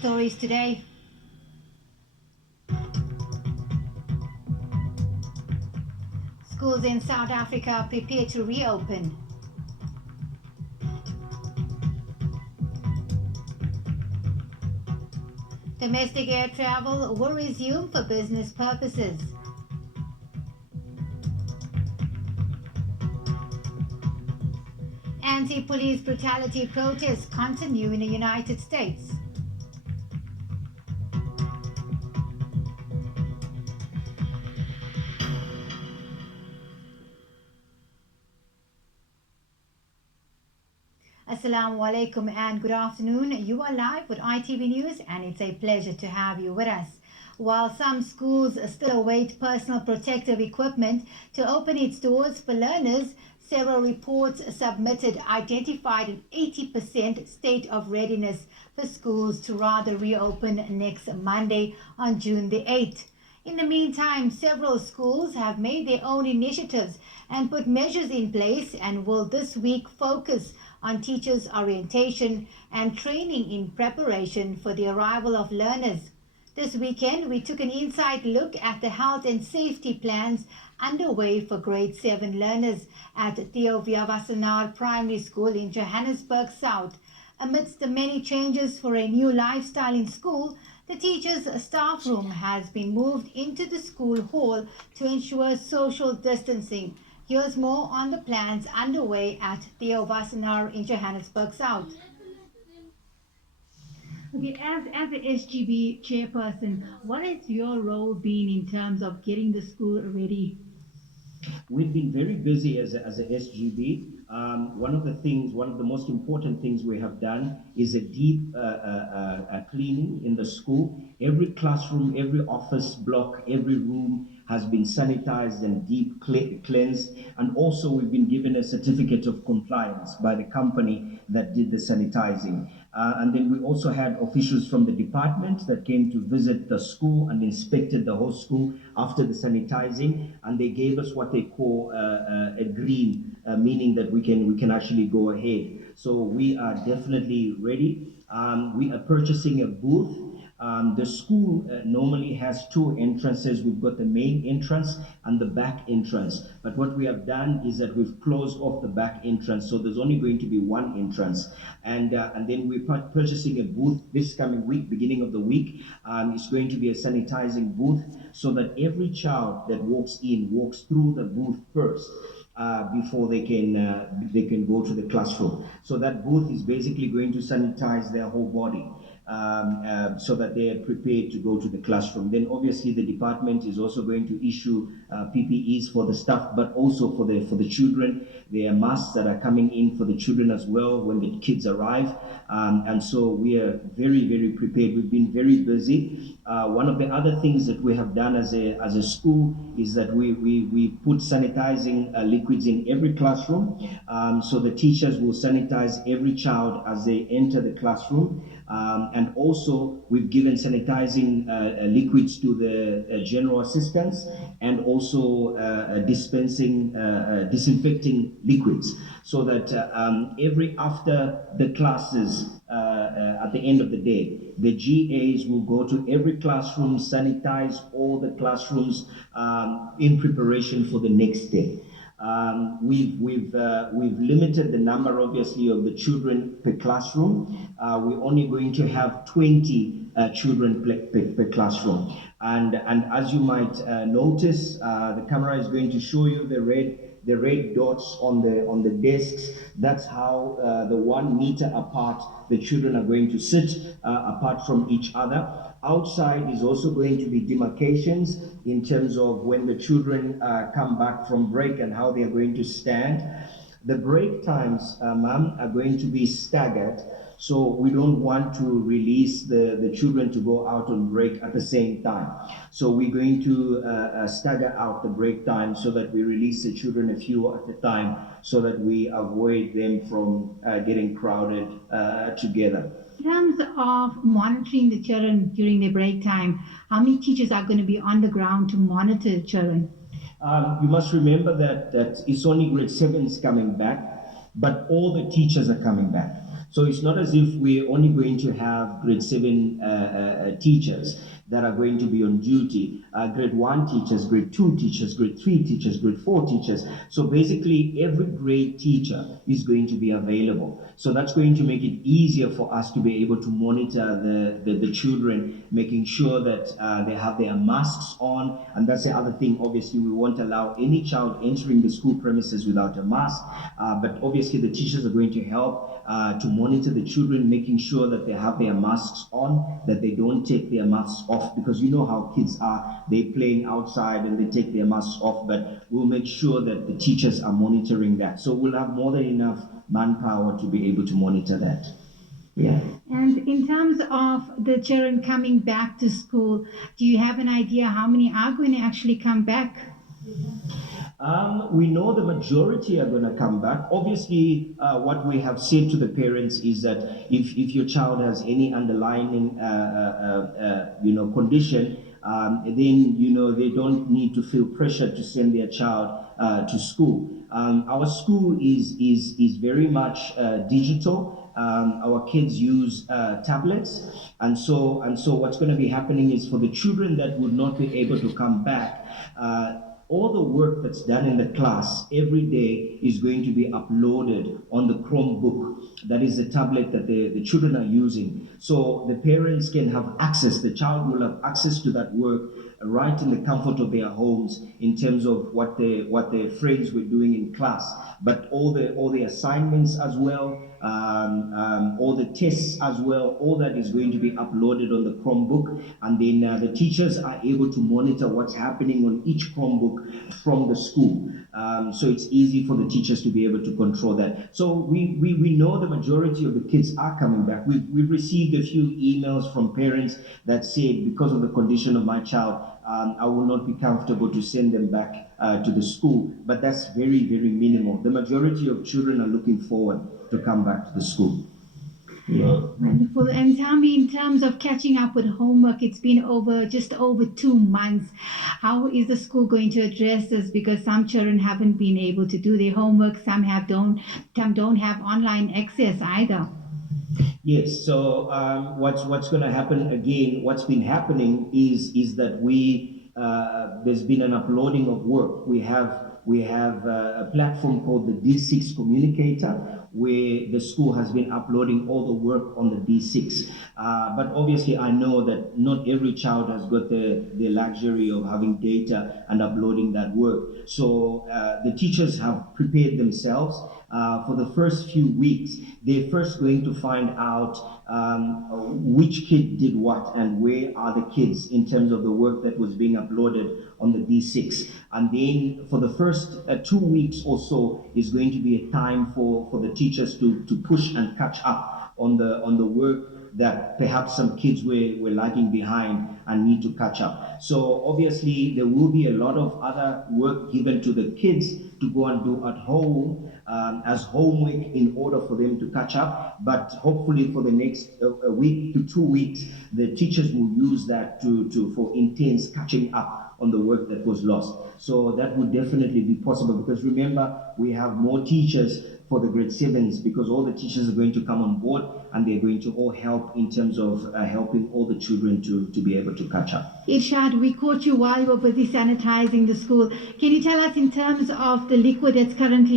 stories today. Schools in South Africa prepare to reopen. Domestic air travel will resume for business purposes. Anti-police brutality protests continue in the United States. Assalamu alaikum and good afternoon. You are live with ITV News and it's a pleasure to have you with us. While some schools still await personal protective equipment to open its doors for learners, several reports submitted identified an 80% state of readiness for schools to rather reopen next Monday on June the 8th. In the meantime, several schools have made their own initiatives and put measures in place and will this week focus on teachers' orientation and training in preparation for the arrival of learners. This weekend, we took an inside look at the health and safety plans underway for grade 7 learners at Theo Wassenaar Primary School in Johannesburg South. Amidst the many changes for a new lifestyle in school, the teachers' staff room has been moved into the school hall to ensure social distancing. Here's more on the plans underway at Theo Wassenaar in Johannesburg South. Okay, as the SGB chairperson, what has your role been in terms of getting the school ready? We've been very busy as a SGB. One of the most important things we have done is a deep cleaning in the school. Every classroom, every office block, every room has been sanitized and deep cleansed. And also we've been given a certificate of compliance by the company that did the sanitizing. And then we also had officials from the department that came to visit the school and inspected the whole school after the sanitizing, and they gave us what they call a green, meaning that we can actually go ahead. So we are definitely ready. We are purchasing a booth. The school normally has two entrances. We've got the main entrance and the back entrance. But what we have done is that we've closed off the back entrance, so there's only going to be one entrance. And then we're purchasing a booth this coming week, beginning of the week. It's going to be a sanitizing booth so that every child that walks through the booth first. Before they can go to the classroom. So that booth is basically going to sanitize their whole body. So that they are prepared to go to the classroom. Then obviously the department is also going to issue PPEs for the staff, but also for the children. There are masks that are coming in for the children as well when the kids arrive. And so we are very, very prepared. We've been very busy. One of the other things that we have done as a school is that we put sanitizing liquids in every classroom. So the teachers will sanitize every child as they enter the classroom. And also we've given sanitizing liquids to the general assistants and also disinfecting liquids, so that after the classes at the end of the day, the GAs will go to every classroom, sanitize all the classrooms in preparation for the next day. We've limited the number, obviously, of the children per classroom. We're only going to have 20 children per classroom. And as you might notice, the camera is going to show you the red dots on the desks. That's how the 1 meter apart the children are going to sit apart from each other. Outside is also going to be demarcations in terms of when the children come back from break and how they are going to stand. The break times, ma'am, are going to be staggered. So we don't want to release the children to go out on break at the same time. So we're going to stagger out the break time so that we release the children a few at a time so that we avoid them from getting crowded together. In terms of monitoring the children during their break time, how many teachers are going to be on the ground to monitor the children? You must remember that it's only grade 7s coming back, but all the teachers are coming back. So it's not as if we're only going to have grade 7 teachers that are going to be on duty, grade 1 teachers, grade 2 teachers, grade 3 teachers, grade 4 teachers. So basically every grade teacher is going to be available. So that's going to make it easier for us to be able to monitor the children, making sure that they have their masks on. And that's the other thing. Obviously, we won't allow any child entering the school premises without a mask. But obviously, the teachers are going to help to monitor the children, making sure that they have their masks on, that they don't take their masks off, because you know how kids are, they're playing outside and they take their masks off, but we'll make sure that the teachers are monitoring that. So we'll have more than enough manpower to be able to monitor that. Yeah. And in terms of the children coming back to school, do you have an idea how many are going to actually come back? We know the majority are going to come back. Obviously, what we have said to the parents is that if your child has any underlying, condition, then they don't need to feel pressure to send their child to school. Our school is very much digital. Our kids use tablets, and so what's going to be happening is for the children that would not be able to come back. All the work that's done in the class every day is going to be uploaded on the Chromebook. That is the tablet that the children are using. So the parents can have access, the child will have access to that work right in the comfort of their homes, in terms of what their friends were doing in class. But all the assignments as well, all the tests as well, all that is going to be uploaded on the Chromebook, and then the teachers are able to monitor what's happening on each Chromebook from the school. So it's easy for the teachers to be able to control that. So we know the majority of the kids are coming back. We've received a few emails from parents that said, because of the condition of my child, I will not be comfortable to send them back to the school. But that's very, very minimal. The majority of children are looking forward to come back to the school. Yeah. Wonderful. And tell me, in terms of catching up with homework, it's been just over 2 months. How is the school going to address this? Because some children haven't been able to do their homework, some don't have online access either. Yes. So what's going to happen again? What's been happening is that there's been an uploading of work. We have a platform called the D6 Communicator, where the school has been uploading all the work on the D6. But obviously, I know that not every child has got the luxury of having data and uploading that work. So the teachers have prepared themselves. For the first few weeks, they're first going to find out which kid did what and where are the kids in terms of the work that was being uploaded on the D6. And then for the first 2 weeks or so is going to be a time for the teachers to push and catch up on the work that perhaps some kids were lagging behind and need to catch up. So obviously there will be a lot of other work given to the kids to go and do at home as homework in order for them to catch up. But hopefully for the next a week to 2 weeks, the teachers will use that for intense catching up on the work that was lost. So that would definitely be possible, because remember, we have more teachers for the grade 7s, because all the teachers are going to come on board and they're going to all help in terms of helping all the children to be able to catch up. Irshad, we caught you while you were busy sanitizing the school. Can you tell us, in terms of the liquid that's currently